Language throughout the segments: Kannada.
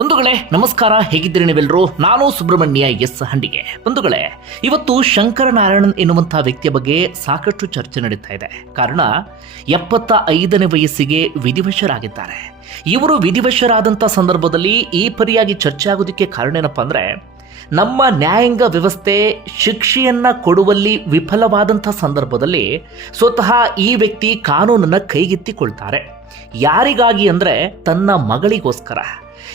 ಬಂಧುಗಳೇ, ನಮಸ್ಕಾರ. ಹೇಗಿದ್ದೀರಿ ನೀವೆಲ್ಲರೂ ನಾನು ಸುಬ್ರಹ್ಮಣ್ಯ ಎಸ್ ಹಂಡಿಗೆ. ಬಂಧುಗಳೇ, ಇವತ್ತು ಶಂಕರನಾರಾಯಣನ್ ಎನ್ನುವಂತಹ ವ್ಯಕ್ತಿಯ ಬಗ್ಗೆ ಸಾಕಷ್ಟು ಚರ್ಚೆ ನಡೀತಾ ಇದೆ. ಕಾರಣ ಎಪ್ಪತ್ತ ಐದನೇ ವಯಸ್ಸಿಗೆ ವಿಧಿವಶರಾಗಿದ್ದಾರೆ. ಇವರು ವಿಧಿವಶರಾದಂಥ ಸಂದರ್ಭದಲ್ಲಿ ಈ ಪರಿಯಾಗಿ ಚರ್ಚೆ ಆಗೋದಕ್ಕೆ ಕಾರಣ ಏನಪ್ಪ ಅಂದರೆ, ನಮ್ಮ ನ್ಯಾಯಾಂಗ ವ್ಯವಸ್ಥೆ ಶಿಕ್ಷೆಯನ್ನ ಕೊಡುವಲ್ಲಿ ವಿಫಲವಾದಂಥ ಸಂದರ್ಭದಲ್ಲಿ ಸ್ವತಃ ಈ ವ್ಯಕ್ತಿ ಕಾನೂನನ್ನ ಕೈಗೆತ್ತಿಕೊಳ್ತಾರೆ. ಯಾರಿಗಾಗಿ ಅಂದ್ರೆ ತನ್ನ ಮಗಳಿಗೋಸ್ಕರ.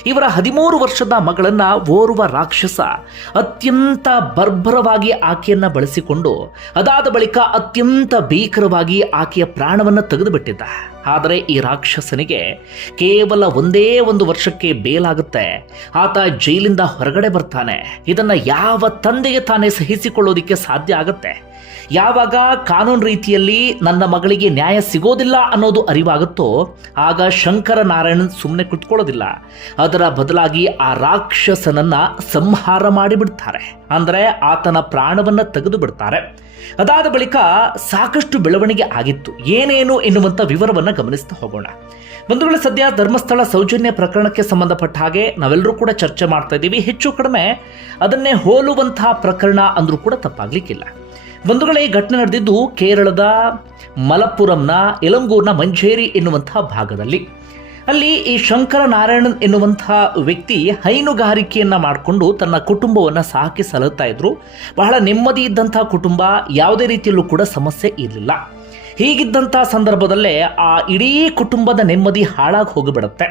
ಇವರ ಹದಿಮೂರು ವರ್ಷದ ಮಗಳನ್ನ ಓರ್ವ ರಾಕ್ಷಸ ಅತ್ಯಂತ ಬರ್ಬರವಾಗಿ ಆಕೆಯನ್ನ ಬಳಸಿಕೊಂಡು ಅದಾದ ಬಳಿಕ ಅತ್ಯಂತ ಭೀಕರವಾಗಿ ಆಕೆಯ ಪ್ರಾಣವನ್ನ ತೆಗೆದುಬಿಟ್ಟಿದ್ದ. ಆದರೆ ಈ ರಾಕ್ಷಸನಿಗೆ ಕೇವಲ ಒಂದೇ ಒಂದು ವರ್ಷಕ್ಕೆ ಬೇಲಾಗುತ್ತೆ. ಆತ ಜೈಲಿಂದ ಹೊರಗಡೆ ಬರ್ತಾನೆ. ಇದನ್ನ ಯಾವ ತಂದೆಗೆ ತಾನೇ ಸಹಿಸಿಕೊಳ್ಳೋದಿಕ್ಕೆ ಸಾಧ್ಯ ಆಗತ್ತೆ? ಯಾವಾಗ ಕಾನೂನು ರೀತಿಯಲ್ಲಿ ನನ್ನ ಮಗಳಿಗೆ ನ್ಯಾಯ ಸಿಗೋದಿಲ್ಲ ಅನ್ನೋದು ಅರಿವಾಗುತ್ತೋ, ಆಗ ಶಂಕರ ನಾರಾಯಣನ್ ಸುಮ್ಮನೆ ಕುತ್ಕೊಳ್ಳೋದಿಲ್ಲ. ಅದರ ಬದಲಾಗಿ ಆ ರಾಕ್ಷಸನನ್ನ ಸಂಹಾರ ಮಾಡಿಬಿಡ್ತಾರೆ. ಅಂದರೆ ಆತನ ಪ್ರಾಣವನ್ನು ತೆಗೆದು ಬಿಡ್ತಾರೆ ಅದಾದ ಬಳಿಕ ಸಾಕಷ್ಟು ಬೆಳವಣಿಗೆ ಆಗಿತ್ತು. ಏನೇನು ಎನ್ನುವಂಥ ವಿವರವನ್ನು ಗಮನಿಸ್ತಾ ಹೋಗೋಣ. ಬಂಧುಗಳ, ಸದ್ಯ ಧರ್ಮಸ್ಥಳ ಸೌಜನ್ಯ ಪ್ರಕರಣಕ್ಕೆ ಸಂಬಂಧಪಟ್ಟ ಹಾಗೆ ನಾವೆಲ್ಲರೂ ಕೂಡ ಚರ್ಚೆ ಮಾಡ್ತಾ ಇದ್ದೀವಿ. ಹೆಚ್ಚು ಕಡಿಮೆ ಅದನ್ನೇ ಹೋಲುವಂತಹ ಪ್ರಕರಣ ಅಂದರೂ ಕೂಡ ತಪ್ಪಾಗ್ಲಿಕ್ಕಿಲ್ಲ. ಬಂಧುಗಳೇ, ಘಟನೆ ನಡೆದಿದ್ದು ಕೇರಳದ ಮಲಪ್ಪುರಂನ ಎಲಂಗೂರ್ನ ಮಂಜೇರಿ ಎನ್ನುವಂತಹ ಭಾಗದಲ್ಲಿ. ಅಲ್ಲಿ ಈ ಶಂಕರ ನಾರಾಯಣನ್ ಎನ್ನುವಂತಹ ವ್ಯಕ್ತಿ ಹೈನುಗಾರಿಕೆಯನ್ನು ಮಾಡಿಕೊಂಡು ತನ್ನ ಕುಟುಂಬವನ್ನು ಸಾಕಿ ಸಲಹುತ್ತಾ ಇದ್ರು. ಬಹಳ ನೆಮ್ಮದಿ ಇದ್ದಂಥ ಕುಟುಂಬ, ಯಾವುದೇ ರೀತಿಯಲ್ಲೂ ಕೂಡ ಸಮಸ್ಯೆ ಇರಲಿಲ್ಲ. ಹೀಗಿದ್ದಂಥ ಸಂದರ್ಭದಲ್ಲೇ ಆ ಇಡೀ ಕುಟುಂಬದ ನೆಮ್ಮದಿ ಹಾಳಾಗಿ ಹೋಗಿಬಿಡುತ್ತೆ.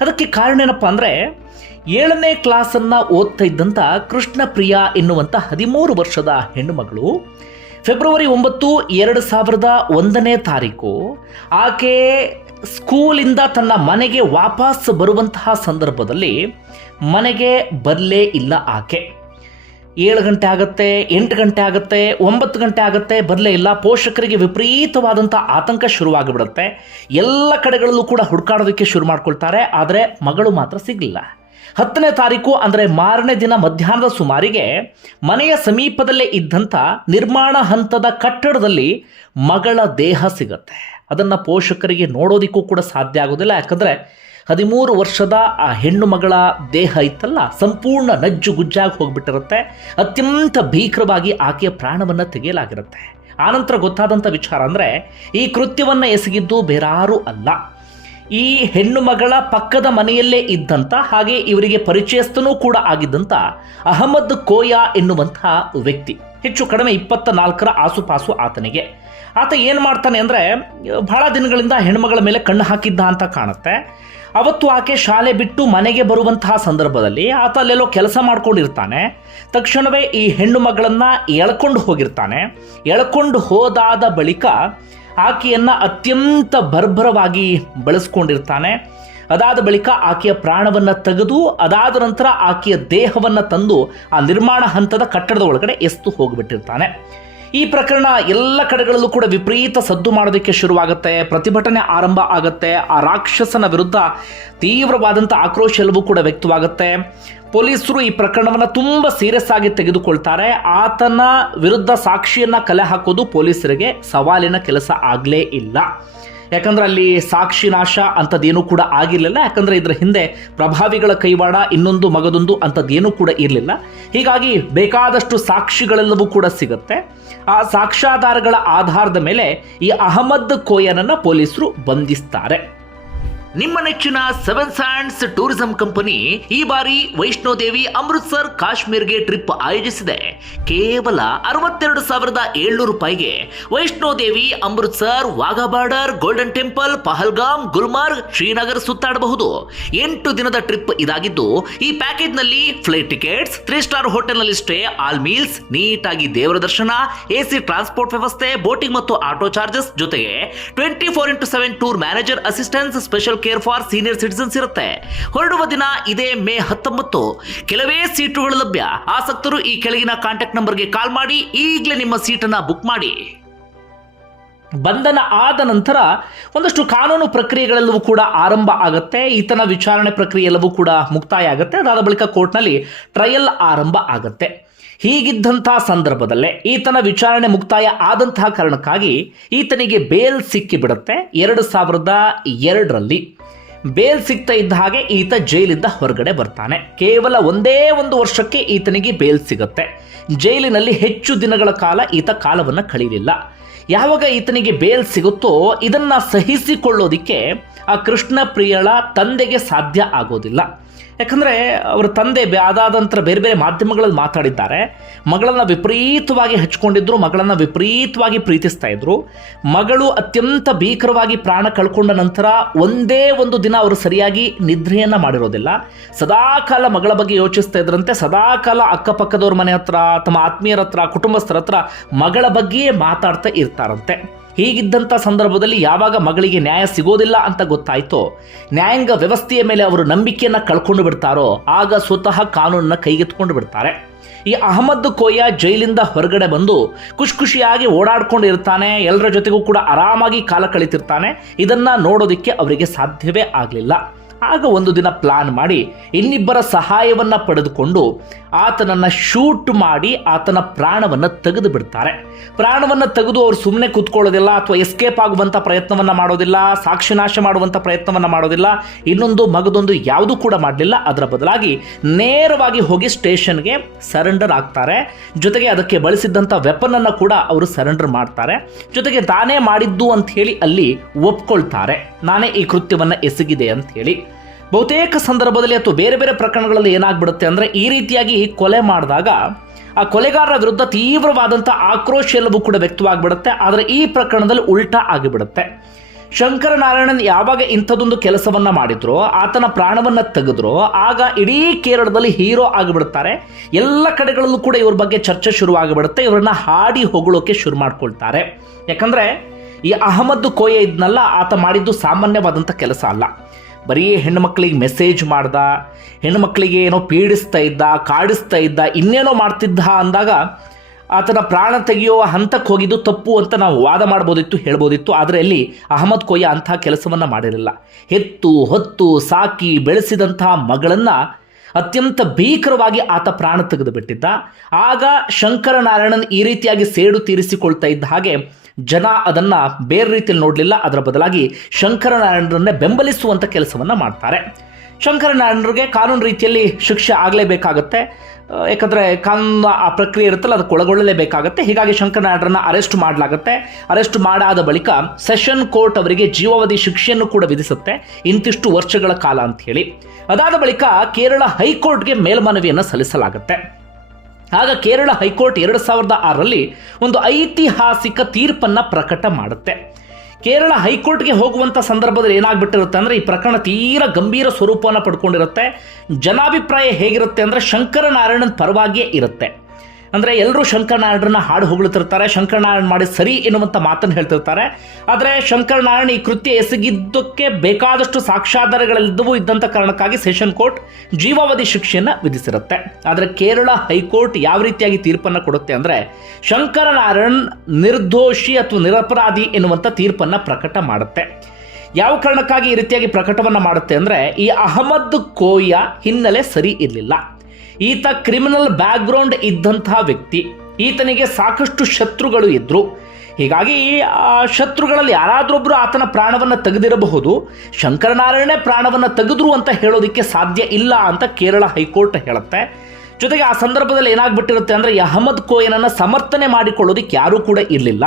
ಅದಕ್ಕೆ ಕಾರಣ ಏನಪ್ಪ ಅಂದರೆ, ಏಳನೇ ಕ್ಲಾಸನ್ನು ಓದ್ತಾ ಇದ್ದಂಥ ಕೃಷ್ಣ ಪ್ರಿಯಾ ಎನ್ನುವಂಥ ಹದಿಮೂರು ವರ್ಷದ ಹೆಣ್ಣುಮಗಳು ಫೆಬ್ರವರಿ ಒಂಬತ್ತು, ಎರಡು ಸಾವಿರದ ಒಂದನೇ ತಾರೀಕು, ಆಕೆ ಸ್ಕೂಲಿಂದ ತನ್ನ ಮನೆಗೆ ವಾಪಸ್ ಬರುವಂತಹ ಸಂದರ್ಭದಲ್ಲಿ ಮನೆಗೆ ಬರಲೇ ಇಲ್ಲ ಆಕೆ. ಏಳು ಗಂಟೆ ಆಗುತ್ತೆ, ಎಂಟು ಗಂಟೆ ಆಗುತ್ತೆ, ಒಂಬತ್ತು ಗಂಟೆ ಆಗುತ್ತೆ, ಬರಲೇ ಇಲ್ಲ. ಪೋಷಕರಿಗೆ ವಿಪರೀತವಾದಂಥ ಆತಂಕ ಶುರುವಾಗಿಬಿಡುತ್ತೆ. ಎಲ್ಲ ಕಡೆಗಳಲ್ಲೂ ಕೂಡ ಹುಡುಕಾಡೋದಕ್ಕೆ ಶುರು ಮಾಡ್ಕೊಳ್ತಾರೆ, ಆದರೆ ಮಗಳು ಮಾತ್ರ ಸಿಗಲಿಲ್ಲ. ಹತ್ತನೇ ತಾರೀಕು ಅಂದರೆ ಮಾರನೇ ದಿನ ಮಧ್ಯಾಹ್ನದ ಸುಮಾರಿಗೆ ಮನೆಯ ಸಮೀಪದಲ್ಲೇ ಇದ್ದಂಥ ನಿರ್ಮಾಣ ಹಂತದ ಕಟ್ಟಡದಲ್ಲಿ ಮಗಳ ದೇಹ ಸಿಗುತ್ತೆ. ಅದನ್ನು ಪೋಷಕರಿಗೆ ನೋಡೋದಿಕ್ಕೂ ಕೂಡ ಸಾಧ್ಯ ಆಗೋದಿಲ್ಲ. ಯಾಕಂದರೆ ಹದಿಮೂರು ವರ್ಷದ ಆ ಹೆಣ್ಣು ಮಗಳ ದೇಹ ಇತ್ತಲ್ಲ, ಸಂಪೂರ್ಣ ನಜ್ಜು ಗುಜ್ಜಾಗಿ ಹೋಗ್ಬಿಟ್ಟಿರುತ್ತೆ. ಅತ್ಯಂತ ಭೀಕರವಾಗಿ ಆಕೆಯ ಪ್ರಾಣವನ್ನು ತೆಗೆಯಲಾಗಿರುತ್ತೆ. ಆನಂತರ ಗೊತ್ತಾದಂಥ ವಿಚಾರ ಅಂದರೆ ಈ ಕೃತ್ಯವನ್ನು ಎಸಗಿದ್ದು ಬೇರಾರೂ ಅಲ್ಲ. ಈ ಹೆಣ್ಣು ಮಗಳ ಪಕ್ಕದ ಮನೆಯಲ್ಲೇ ಇದ್ದಂಥ ಹಾಗೆ ಇವರಿಗೆ ಪರಿಚಯಸ್ಥನೂ ಕೂಡ ಆಗಿದ್ದಂಥ ಅಹಮದ್ ಕೋಯಾ ಎನ್ನುವಂತಹ ವ್ಯಕ್ತಿ. ಹೆಚ್ಚು ಕಡಿಮೆ ಇಪ್ಪತ್ತ ನಾಲ್ಕರ ಆಸುಪಾಸು ಆತನಿಗೆ. ಆತ ಏನು ಮಾಡ್ತಾನೆ ಅಂದರೆ, ಬಹಳ ದಿನಗಳಿಂದ ಹೆಣ್ಮಗಳ ಮೇಲೆ ಕಣ್ಣು ಹಾಕಿದ್ದ ಅಂತ ಕಾಣುತ್ತೆ. ಅವತ್ತು ಆಕೆ ಶಾಲೆ ಬಿಟ್ಟು ಮನೆಗೆ ಬರುವಂತಹ ಸಂದರ್ಭದಲ್ಲಿ ಆತ ಅಲ್ಲೆಲ್ಲೋ ಕೆಲಸ ಮಾಡ್ಕೊಂಡಿರ್ತಾನೆ. ತಕ್ಷಣವೇ ಈ ಹೆಣ್ಣು ಮಗಳನ್ನು ಎಳ್ಕೊಂಡು ಹೋಗಿರ್ತಾನೆ. ಎಳ್ಕೊಂಡು ಹೋದಾದ ಬಳಿಕ ಆಕೆಯನ್ನ ಅತ್ಯಂತ ಬರ್ಬರವಾಗಿ ಬಳಸ್ಕೊಂಡಿರ್ತಾನೆ. ಅದಾದ ಬಳಿಕ ಆಕೆಯ ಪ್ರಾಣವನ್ನ ತೆಗೆದು, ಅದಾದ ನಂತರ ಆಕೆಯ ದೇಹವನ್ನ ತಂದು ಆ ನಿರ್ಮಾಣ ಹಂತದ ಕಟ್ಟಡದ ಒಳಗಡೆ ಎಸ್ತು ಹೋಗಿಬಿಟ್ಟಿರ್ತಾನೆ. ಈ ಪ್ರಕರಣ ಎಲ್ಲ ಕಡೆಗಳಲ್ಲೂ ಕೂಡ ವಿಪರೀತ ಸದ್ದು ಮಾಡೋದಕ್ಕೆ ಶುರುವಾಗುತ್ತೆ. ಪ್ರತಿಭಟನೆ ಆರಂಭ ಆಗುತ್ತೆ. ಆ ರಾಕ್ಷಸನ ವಿರುದ್ಧ ತೀವ್ರವಾದಂಥ ಆಕ್ರೋಶ ಎಲ್ಲವೂ ಕೂಡ ವ್ಯಕ್ತವಾಗುತ್ತೆ. ಪೊಲೀಸರು ಈ ಪ್ರಕರಣವನ್ನು ತುಂಬ ಸೀರಿಯಸ್ ಆಗಿ ತೆಗೆದುಕೊಳ್ತಾರೆ. ಆತನ ವಿರುದ್ಧ ಸಾಕ್ಷಿಯನ್ನು ಕಲೆ ಹಾಕೋದು ಪೊಲೀಸರಿಗೆ ಸವಾಲಿನ ಕೆಲಸ ಆಗಲೇ ಇಲ್ಲ. ಯಾಕಂದ್ರೆ ಅಲ್ಲಿ ಸಾಕ್ಷಿ ನಾಶ ಅಂಥದ್ದೇನೂ ಕೂಡ ಆಗಿರಲಿಲ್ಲ. ಯಾಕಂದ್ರೆ ಇದರ ಹಿಂದೆ ಪ್ರಭಾವಿಗಳ ಕೈವಾಡ, ಇನ್ನೊಂದು ಮಗದೊಂದು ಅಂಥದ್ದೇನೂ ಕೂಡ ಇರಲಿಲ್ಲ. ಹೀಗಾಗಿ ಬೇಕಾದಷ್ಟು ಸಾಕ್ಷಿಗಳೆಲ್ಲವೂ ಕೂಡ ಸಿಗುತ್ತೆ. ಆ ಸಾಕ್ಷ್ಯಾಧಾರಗಳ ಆಧಾರದ ಮೇಲೆ ಈ ಅಹಮದ್ ಕೋಯನನ್ನ ಪೊಲೀಸರು ಬಂಧಿಸ್ತಾರೆ. ನಿಮ್ಮ ನೆಚ್ಚಿನ ಸೆವೆನ್ ಸ್ಯಾಂಡ್ಸ್ ಟೂರಿಸಂ ಕಂಪನಿ ಈ ಬಾರಿ ವೈಷ್ಣೋದೇವಿ ಅಮೃತ್ಸರ್ ಕಾಶ್ಮೀರ್ಗೆ ಟ್ರಿಪ್ ಆಯೋಜಿಸಿದೆ. ಕೇವಲ ಅರವತ್ತೆರಡು ಸಾವಿರದ ಏಳ್ನೂರು ರೂಪಾಯಿಗೆ Vaishno Devi Amritsar Wagah border golden temple Pahalgam Gulmarg Srinagar ಸುತ್ತಾಡಬಹುದು. ಎಂಟು ದಿನದ ಟ್ರಿಪ್ ಇದಾಗಿದ್ದು, ಈ ಪ್ಯಾಕೇಜ್ನಲ್ಲಿ ಫ್ಲೈಟ್ ಟಿಕೆಟ್ಸ್ ತ್ರೀ ಸ್ಟಾರ್ ಹೋಟೆಲ್ನಲ್ಲಿ ಸ್ಟೇ ಆಲ್ ಮೀಲ್ಸ್ ನೀಟಾಗಿ ದೇವರ ದರ್ಶನ ಎಸಿ ಟ್ರಾನ್ಸ್ಪೋರ್ಟ್ ವ್ಯವಸ್ಥೆ ಬೋಟಿಂಗ್ ಮತ್ತು ಆಟೋ ಚಾರ್ಜಸ್ ಜೊತೆಗೆ twenty four into seven tour manager assistance special care for senior citizens ಇರುತ್ತೆ. ಹೊರಡುವ ದಿನ ಇದೇ ಮೇ ಹತ್ತೊಂಬತ್ತು. ಕೆಲವೇ ಸೀಟುಗಳು ಲಭ್ಯ. ಆಸಕ್ತರು ಈ ಕೆಳಗಿನ ಕಾಂಟ್ಯಾಕ್ಟ್ ನಂಬರ್ಗೆ ಕಾಲ್ ಮಾಡಿ, ಈಗಲೇ ನಿಮ್ಮ ಸೀಟನ್ನು ಬುಕ್ ಮಾಡಿ. ಬಂಧನ ಆದ ನಂತರ ಒಂದಷ್ಟು ಕಾನೂನು ಪ್ರಕ್ರಿಯೆಗಳೆಲ್ಲವೂ ಕೂಡ ಆರಂಭ ಆಗುತ್ತೆ. ಈತನ ವಿಚಾರಣೆ ಪ್ರಕ್ರಿಯೆ ಎಲ್ಲವೂ ಕೂಡ ಮುಕ್ತಾಯ ಆಗುತ್ತೆ. ಅದಾದ ಬಳಿಕ ಕೋರ್ಟ್ನಲ್ಲಿ ಟ್ರಯಲ್ ಆರಂಭ ಆಗುತ್ತೆ. ಹೀಗಿದ್ದಂಥ ಸಂದರ್ಭದಲ್ಲೇ ಈತನ ವಿಚಾರಣೆ ಮುಕ್ತಾಯ ಆದಂತಹ ಕಾರಣಕ್ಕಾಗಿ ಈತನಿಗೆ ಬೇಲ್ ಸಿಕ್ಕಿಬಿಡುತ್ತೆ ಎರಡು ಸಾವಿರದ ಎರಡರಲ್ಲಿ. ಬೇಲ್ ಸಿಗ್ತಾ ಇದ್ದ ಹಾಗೆ ಈತ ಜೈಲಿಂದ ಹೊರಗಡೆ ಬರ್ತಾನೆ. ಕೇವಲ ಒಂದೇ ಒಂದು ವರ್ಷಕ್ಕೆ ಈತನಿಗೆ ಬೇಲ್ ಸಿಗುತ್ತೆ. ಜೈಲಿನಲ್ಲಿ ಹೆಚ್ಚು ದಿನಗಳ ಕಾಲ ಈತ ಕಾಲವನ್ನು ಕಳೀಲಿಲ್ಲ. ಯಾವಾಗ ಈತನಿಗೆ ಬೇಲ್ ಸಿಗುತ್ತೋ ಇದನ್ನು ಸಹಿಸಿಕೊಳ್ಳೋದಿಕ್ಕೆ ಆ ಕೃಷ್ಣ ಪ್ರಿಯಳ ತಂದೆಗೆ ಸಾಧ್ಯ ಆಗೋದಿಲ್ಲ. ಯಾಕಂದರೆ ಅವರ ತಂದೆ ಬೆ- ಅದಾದ ನಂತರ ಬೇರೆ ಬೇರೆ ಮಾಧ್ಯಮಗಳಲ್ಲಿ ಮಾತಾಡಿದ್ದಾರೆ. ಮಗಳನ್ನು ವಿಪರೀತವಾಗಿ ಹಚ್ಕೊಂಡಿದ್ರು, ಮಗಳನ್ನು ವಿಪರೀತವಾಗಿ ಪ್ರೀತಿಸ್ತಾ ಇದ್ದರು ಮಗಳು ಅತ್ಯಂತ ಭೀಕರವಾಗಿ ಪ್ರಾಣ ಕಳ್ಕೊಂಡ ನಂತರ ಒಂದೇ ಒಂದು ದಿನ ಅವರು ಸರಿಯಾಗಿ ನಿದ್ರೆಯನ್ನು ಮಾಡಿರೋದಿಲ್ಲ. ಸದಾಕಾಲ ಮಗಳ ಬಗ್ಗೆ ಯೋಚಿಸ್ತಾ ಇದ್ರಂತೆ, ಸದಾಕಾಲ ಅಕ್ಕಪಕ್ಕದವ್ರ ಮನೆ ಹತ್ರ, ತಮ್ಮ ಆತ್ಮೀಯರ ಹತ್ರ, ಕುಟುಂಬಸ್ಥರ ಹತ್ರ ಮಗಳ ಬಗ್ಗೆಯೇ ಮಾತಾಡ್ತಾ ಇರ್ತಾರಂತೆ. ಹೀಗಿದ್ದಂಥ ಸಂದರ್ಭದಲ್ಲಿ ಯಾವಾಗ ಮಗಳಿಗೆ ನ್ಯಾಯ ಸಿಗೋದಿಲ್ಲ ಅಂತ ಗೊತ್ತಾಯಿತೋ, ನ್ಯಾಯಾಂಗ ವ್ಯವಸ್ಥೆಯ ಮೇಲೆ ಅವರು ನಂಬಿಕೆಯನ್ನು ಕಳ್ಕೊಂಡು ಬಿಡ್ತಾರೋ, ಆಗ ಸ್ವತಃ ಕಾನೂನನ್ನ ಕೈಗೆತ್ಕೊಂಡು ಬಿಡ್ತಾರೆ. ಈ ಅಹಮದ್ ಕೋಯ ಜೈಲಿಂದ ಹೊರಗಡೆ ಬಂದು ಖುಷಿ ಖುಷಿಯಾಗಿ ಓಡಾಡ್ಕೊಂಡು ಇರ್ತಾನೆ ಎಲ್ಲರ ಜೊತೆಗೂ ಕೂಡ ಆರಾಮಾಗಿ ಕಾಲ ಕಳೀತಿರ್ತಾನೆ, ಇದನ್ನು ನೋಡೋದಕ್ಕೆ ಅವರಿಗೆ ಸಾಧ್ಯವೇ ಆಗಲಿಲ್ಲ. ಆಗ ಒಂದು ದಿನ ಪ್ಲಾನ್ ಮಾಡಿ ಇನ್ನಿಬ್ಬರ ಸಹಾಯವನ್ನ ಪಡೆದುಕೊಂಡು ಆತನನ್ನ ಶೂಟ್ ಮಾಡಿ ಆತನ ಪ್ರಾಣವನ್ನ ತೆಗೆದು ಬಿಡ್ತಾರೆ. ಪ್ರಾಣವನ್ನ ತೆಗೆದು ಅವರು ಸುಮ್ಮನೆ ಕೂತ್ಕೊಳ್ಳೋದಿಲ್ಲ ಅಥವಾ ಎಸ್ಕೇಪ್ ಆಗುವಂತ ಪ್ರಯತ್ನವನ್ನ ಮಾಡೋದಿಲ್ಲ ಸಾಕ್ಷಿನಾಶ ಮಾಡುವಂತ ಪ್ರಯತ್ನವನ್ನ ಮಾಡೋದಿಲ್ಲ, ಇನ್ನೊಂದು ಮಗದೊಂದು ಯಾವುದೂ ಕೂಡ ಮಾಡಲಿಲ್ಲ. ಅದರ ಬದಲಾಗಿ ನೇರವಾಗಿ ಹೋಗಿ ಸ್ಟೇಷನ್ಗೆ ಸರೆಂಡರ್ ಆಗ್ತಾರೆ. ಜೊತೆಗೆ ಅದಕ್ಕೆ ಬಳಸಿದ್ದಂಥ ವೆಪನ್ ಅನ್ನ ಕೂಡ ಅವರು ಸರೆಂಡರ್ ಮಾಡ್ತಾರೆ. ಜೊತೆಗೆ ತಾನೇ ಮಾಡಿದ್ದು ಅಂತ ಹೇಳಿ ಅಲ್ಲಿ ಒಪ್ಕೊಳ್ತಾರೆ. ನಾನೇ ಈ ಕೃತ್ಯವನ್ನ ಎಸಗಿದೆ ಅಂತ ಹೇಳಿ. ಬಹುತೇಕ ಸಂದರ್ಭದಲ್ಲಿ ಅಥವಾ ಬೇರೆ ಬೇರೆ ಪ್ರಕರಣಗಳಲ್ಲಿ ಏನಾಗ್ಬಿಡುತ್ತೆ ಅಂದರೆ ಈ ರೀತಿಯಾಗಿ ಕೊಲೆ ಮಾಡಿದಾಗ ಆ ಕೊಲೆಗಾರರ ವಿರುದ್ಧ ತೀವ್ರವಾದಂಥ ಆಕ್ರೋಶ ಎಲ್ಲವೂ ಕೂಡ ವ್ಯಕ್ತವಾಗ್ಬಿಡುತ್ತೆ. ಆದರೆ ಈ ಪ್ರಕರಣದಲ್ಲಿ ಉಲ್ಟಾ ಆಗಿಬಿಡುತ್ತೆ. ಶಂಕರನಾರಾಯಣನ್ ಯಾವಾಗ ಇಂಥದೊಂದು ಕೆಲಸವನ್ನ ಮಾಡಿದ್ರೋ, ಆತನ ಪ್ರಾಣವನ್ನ ತೆಗೆದ್ರು, ಆಗ ಇಡೀ ಕೇರಳದಲ್ಲಿ ಹೀರೋ ಆಗಿಬಿಡ್ತಾರೆ. ಎಲ್ಲ ಕಡೆಗಳಲ್ಲೂ ಕೂಡ ಇವ್ರ ಬಗ್ಗೆ ಚರ್ಚೆ ಶುರುವಾಗಿಬಿಡುತ್ತೆ. ಇವರನ್ನ ಹಾಡಿ ಹೊಗಳೋಕೆ ಶುರು ಮಾಡ್ಕೊಳ್ತಾರೆ. ಯಾಕಂದ್ರೆ ಈ ಅಹಮದ್ ಕೋಯೆ ಇದ್ನಲ್ಲ, ಆತ ಮಾಡಿದ್ದು ಸಾಮಾನ್ಯವಾದಂಥ ಕೆಲಸ ಅಲ್ಲ. ಬರೀ ಹೆಣ್ಮಕ್ಳಿಗೆ ಮೆಸೇಜ್ ಮಾಡ್ದ, ಹೆಣ್ಮಕ್ಳಿಗೆ ಏನೋ ಪೀಡಿಸ್ತಾ ಇದ್ದ, ಕಾಡಿಸ್ತಾ ಇದ್ದ, ಇನ್ನೇನೋ ಮಾಡ್ತಿದ್ದ ಅಂದಾಗ ಆತನ ಪ್ರಾಣ ತೆಗೆಯುವ ಹಂತಕ್ಕೆ ಹೋಗಿದ್ದು ತಪ್ಪು ಅಂತ ನಾವು ವಾದ ಮಾಡ್ಬೋದಿತ್ತು, ಹೇಳ್ಬೋದಿತ್ತು. ಆದರೆ ಅಲ್ಲಿ ಅಹಮದ್ ಕೊಯ್ಯ ಅಂತಹ ಕೆಲಸವನ್ನು ಮಾಡಿರಲಿಲ್ಲ. ಹೆತ್ತು, ಹೊತ್ತು, ಸಾಕಿ ಬೆಳೆಸಿದಂತಹ ಮಗಳನ್ನು ಅತ್ಯಂತ ಭೀಕರವಾಗಿ ಆತ ಪ್ರಾಣ ತೆಗೆದು ಬಿಟ್ಟಿದ್ದ ಆಗ ಶಂಕರನಾರಾಯಣನ್ ಈ ರೀತಿಯಾಗಿ ಸೇಡು ತೀರಿಸಿಕೊಳ್ತಾ ಇದ್ದ ಹಾಗೆ ಜನ ಅದನ್ನ ಬೇರೆ ರೀತಿಯಲ್ಲಿ ನೋಡಲಿಲ್ಲ. ಅದರ ಬದಲಾಗಿ ಶಂಕರನಾರಾಯಣರನ್ನೇ ಬೆಂಬಲಿಸುವಂಥ ಕೆಲಸವನ್ನ ಮಾಡ್ತಾರೆ. ಶಂಕರನಾರಾಯಣರಿಗೆ ಕಾನೂನು ರೀತಿಯಲ್ಲಿ ಶಿಕ್ಷೆ ಆಗಲೇಬೇಕಾಗತ್ತೆ. ಯಾಕಂದರೆ ಕಾನೂನು ಆ ಪ್ರಕ್ರಿಯೆ ಇರುತ್ತಲ್ಲ, ಅದಕ್ಕೆ ಒಳಗೊಳ್ಳಲೇಬೇಕಾಗತ್ತೆ. ಹೀಗಾಗಿ ಶಂಕರನಾರಾಯಣರನ್ನ ಅರೆಸ್ಟ್ ಮಾಡಲಾಗುತ್ತೆ. ಅರೆಸ್ಟ್ ಮಾಡಾದ ಬಳಿಕ ಸೆಷನ್ ಕೋರ್ಟ್ ಅವರಿಗೆ ಜೀವಾವಧಿ ಶಿಕ್ಷೆಯನ್ನು ಕೂಡ ವಿಧಿಸುತ್ತೆ. ಇಂತಿಷ್ಟು ವರ್ಷಗಳ ಕಾಲ ಅಂತ ಹೇಳಿ. ಅದಾದ ಬಳಿಕ ಕೇರಳ ಹೈಕೋರ್ಟ್ಗೆ ಮೇಲ್ಮನವಿಯನ್ನು ಸಲ್ಲಿಸಲಾಗುತ್ತೆ. ಆಗ ಕೇರಳ ಹೈಕೋರ್ಟ್ ಎರಡು ಸಾವಿರದ ಆರರಲ್ಲಿ ಒಂದು ಐತಿಹಾಸಿಕ ತೀರ್ಪನ್ನ ಪ್ರಕಟ ಮಾಡುತ್ತೆ. ಕೇರಳ ಹೈಕೋರ್ಟ್ಗೆ ಹೋಗುವಂಥ ಸಂದರ್ಭದಲ್ಲಿ ಏನಾಗ್ಬಿಟ್ಟಿರುತ್ತೆ ಅಂದರೆ ಈ ಪ್ರಕರಣ ತೀರಾ ಗಂಭೀರ ಸ್ವರೂಪವನ್ನು ಪಡ್ಕೊಂಡಿರುತ್ತೆ. ಜನಾಭಿಪ್ರಾಯ ಹೇಗಿರುತ್ತೆ ಅಂದರೆ ಶಂಕರನಾರಾಯಣನ ಪರವಾಗಿಯೇ ಇರುತ್ತೆ. ಅಂದರೆ ಎಲ್ಲರೂ ಶಂಕರನಾರಾಯಣರನ್ನ ಹಾಡು ಹೊಗಳುತ್ತಿರ್ತಾರೆ ಶಂಕರನಾರಾಯಣ ಮಾಡಿ ಸರಿ ಎನ್ನುವಂಥ ಮಾತನ್ನು ಹೇಳ್ತಿರ್ತಾರೆ. ಆದರೆ ಶಂಕರನಾರಾಯಣ ಈ ಕೃತ್ಯ ಎಸಗಿದ್ದಕ್ಕೆ ಬೇಕಾದಷ್ಟು ಸಾಕ್ಷ್ಯಾಧಾರಗಳೆಲ್ಲವೂ ಇದ್ದಂಥ ಕಾರಣಕ್ಕಾಗಿ ಸೆಷನ್ ಕೋರ್ಟ್ ಜೀವಾವಧಿ ಶಿಕ್ಷೆಯನ್ನು ವಿಧಿಸಿರುತ್ತೆ. ಆದರೆ ಕೇರಳ ಹೈಕೋರ್ಟ್ ಯಾವ ರೀತಿಯಾಗಿ ತೀರ್ಪನ್ನು ಕೊಡುತ್ತೆ ಅಂದರೆ ಶಂಕರನಾರಾಯಣ್ ನಿರ್ದೋಷಿ ಅಥವಾ ನಿರಪರಾಧಿ ಎನ್ನುವಂಥ ತೀರ್ಪನ್ನು ಪ್ರಕಟ ಮಾಡುತ್ತೆ. ಯಾವ ಕಾರಣಕ್ಕಾಗಿ ಈ ರೀತಿಯಾಗಿ ಪ್ರಕಟವನ್ನು ಮಾಡುತ್ತೆ ಅಂದರೆ ಈ ಅಹಮದ್ ಕೋಯ ಹಿನ್ನೆಲೆ ಸರಿ ಇರಲಿಲ್ಲ. ಈತ ಕ್ರಿಮಿನಲ್ ಬ್ಯಾಕ್ಗ್ರೌಂಡ್ ಇದ್ದಂತಹ ವ್ಯಕ್ತಿ. ಈತನಿಗೆ ಸಾಕಷ್ಟು ಶತ್ರುಗಳು ಇದ್ದರು ಹೀಗಾಗಿ ಆ ಶತ್ರುಗಳಲ್ಲಿ ಯಾರಾದ್ರೊಬ್ಬರು ಆತನ ಪ್ರಾಣವನ್ನು ತೆಗೆದಿರಬಹುದು ಶಂಕರನಾರಾಯಣೇ ಪ್ರಾಣವನ್ನು ತೆಗೆದ್ರು ಅಂತ ಹೇಳೋದಕ್ಕೆ ಸಾಧ್ಯ ಇಲ್ಲ ಅಂತ ಕೇರಳ ಹೈಕೋರ್ಟ್ ಹೇಳುತ್ತೆ. ಜೊತೆಗೆ ಆ ಸಂದರ್ಭದಲ್ಲಿ ಏನಾಗ್ಬಿಟ್ಟಿರುತ್ತೆ ಅಂದರೆ ಅಹಮದ್ ಕೋಯನನ್ನು ಸಮರ್ಥನೆ ಮಾಡಿಕೊಳ್ಳೋದಕ್ಕೆ ಯಾರೂ ಕೂಡ ಇರಲಿಲ್ಲ.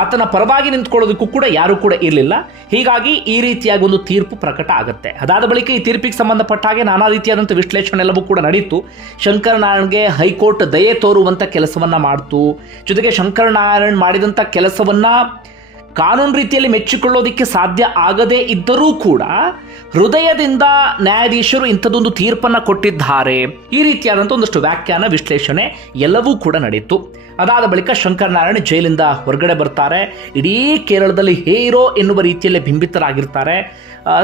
ಆತನ ಪರವಾಗಿ ನಿಂತ್ಕೊಳ್ಳೋದಕ್ಕೂ ಕೂಡ ಯಾರೂ ಕೂಡ ಇರಲಿಲ್ಲ. ಹೀಗಾಗಿ ಈ ರೀತಿಯಾಗಿ ಒಂದು ತೀರ್ಪು ಪ್ರಕಟ ಆಗುತ್ತೆ. ಅದಾದ ಬಳಿಕ ಈ ತೀರ್ಪಿಗೆ ಸಂಬಂಧಪಟ್ಟ ಹಾಗೆ ನಾನಾ ರೀತಿಯಾದಂಥ ವಿಶ್ಲೇಷಣೆ ಎಲ್ಲವೂ ಕೂಡ ನಡೀತು. ಶಂಕರನಾರಾಯಣ್ಗೆ ಹೈಕೋರ್ಟ್ ದಯೆ ತೋರುವಂಥ ಕೆಲಸವನ್ನು ಮಾಡ್ತು. ಜೊತೆಗೆ ಶಂಕರನಾರಾಯಣ್ ಮಾಡಿದಂಥ ಕೆಲಸವನ್ನ ಕಾನೂನು ರೀತಿಯಲ್ಲಿ ಮೆಚ್ಚಿಕೊಳ್ಳೋದಕ್ಕೆ ಸಾಧ್ಯ ಆಗದೇ ಇದ್ದರೂ ಕೂಡ ಹೃದಯದಿಂದ ನ್ಯಾಯಾಧೀಶರು ಇಂಥದ್ದೊಂದು ತೀರ್ಪನ್ನು ಕೊಟ್ಟಿದ್ದಾರೆ. ಈ ರೀತಿಯಾದಂಥ ಒಂದಷ್ಟು ವ್ಯಾಖ್ಯಾನ, ವಿಶ್ಲೇಷಣೆ ಎಲ್ಲವೂ ಕೂಡ ನಡೆಯಿತು. ಅದಾದ ಬಳಿಕ ಶಂಕರನಾರಾಯಣ ಜೈಲಿಂದ ಹೊರಗಡೆ ಬರ್ತಾರೆ. ಇಡೀ ಕೇರಳದಲ್ಲಿ ಹೇರೋ ಎನ್ನುವ ರೀತಿಯಲ್ಲಿ ಬಿಂಬಿತರಾಗಿರ್ತಾರೆ.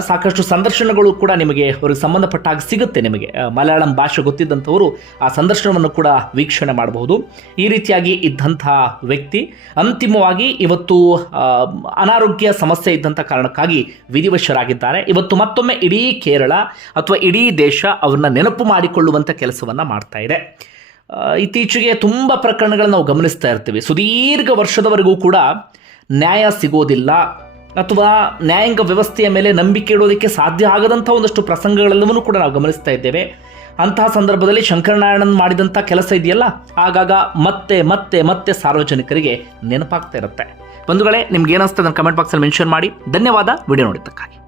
ಸಾಕಷ್ಟು ಸಂದರ್ಶನಗಳು ಕೂಡ ನಿಮಗೆ ಅವ್ರಿಗೆ ಸಂಬಂಧಪಟ್ಟ ಹಾಗೆ ಸಿಗುತ್ತೆ ನಿಮಗೆ. ಮಲಯಾಳಂ ಭಾಷೆ ಗೊತ್ತಿದ್ದಂಥವರು ಆ ಸಂದರ್ಶನವನ್ನು ಕೂಡ ವೀಕ್ಷಣೆ ಮಾಡಬಹುದು. ಈ ರೀತಿಯಾಗಿ ಇದ್ದಂಥ ವ್ಯಕ್ತಿ ಅಂತಿಮವಾಗಿ ಇವತ್ತು ಅನಾರೋಗ್ಯ ಸಮಸ್ಯೆ ಇದ್ದಂಥ ಕಾರಣಕ್ಕಾಗಿ ವಿಧಿವಶರಾಗಿದ್ದಾರೆ. ಇವತ್ತು ಮತ್ತೊಮ್ಮೆ ಇಡೀ ಕೇರಳ ಅಥವಾ ಇಡೀ ದೇಶ ಅವ್ರನ್ನ ನೆನಪು ಮಾಡಿಕೊಳ್ಳುವಂಥ ಕೆಲಸವನ್ನು ಮಾಡ್ತಾ ಇದೆ. ಇತ್ತೀಚೆಗೆ ತುಂಬ ಪ್ರಕರಣಗಳನ್ನ ನಾವು ಗಮನಿಸ್ತಾ ಇರ್ತೀವಿ. ಸುದೀರ್ಘ ವರ್ಷದವರೆಗೂ ಕೂಡ ನ್ಯಾಯ ಸಿಗೋದಿಲ್ಲ. ಅಥವಾ ನ್ಯಾಯಾಂಗ ವ್ಯವಸ್ಥೆಯ ಮೇಲೆ ನಂಬಿಕೆ ಇಡೋದಕ್ಕೆ ಸಾಧ್ಯ ಆಗದಂಥ ಒಂದಷ್ಟು ಪ್ರಸಂಗಗಳೆಲ್ಲವನ್ನೂ ಕೂಡ ನಾವು ಗಮನಿಸ್ತಾ ಇದ್ದೇವೆ. ಅಂತಹ ಸಂದರ್ಭದಲ್ಲಿ ಶಂಕರನಾರಾಯಣನ್ ಮಾಡಿದಂಥ ಕೆಲಸ ಇದೆಯಲ್ಲ? ಆಗಾಗ ಮತ್ತೆ ಮತ್ತೆ ಮತ್ತೆ ಸಾರ್ವಜನಿಕರಿಗೆ ನೆನಪಾಗ್ತಾ ಇರುತ್ತೆ. ಬಂಧುಗಳೇ, ನಿಮ್ಗೆ ಏನಿಸ್ತದೆ ಕಮೆಂಟ್ ಬಾಕ್ಸಲ್ಲಿ ಮೆನ್ಷನ್ ಮಾಡಿ. ಧನ್ಯವಾದ. ವಿಡಿಯೋ ನೋಡಿದ್ದಕ್ಕಾಗಿ.